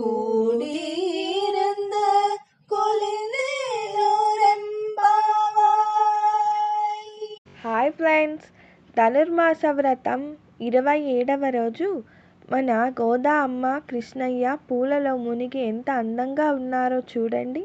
கூடியிருந்த hi friends, Dhanurmasa వ్రతం 27వ రోజు మన గోదా అమ్మ కృష్ణయ్య పూలలో మునిగి ఎంత అందంగా ఉన్నారో చూడండి.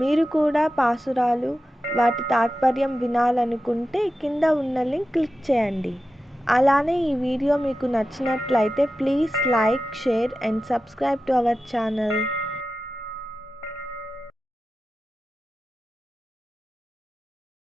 మీరు కూడా పాసురాలు, వాటి తాత్పర్యం వినాలనుకుంటే కింద ఉన్న లింక్ క్లిక్ చేయండి. అలానే ఈ వీడియో మీకు నచ్చినట్లయితే please like, share and subscribe to our channel.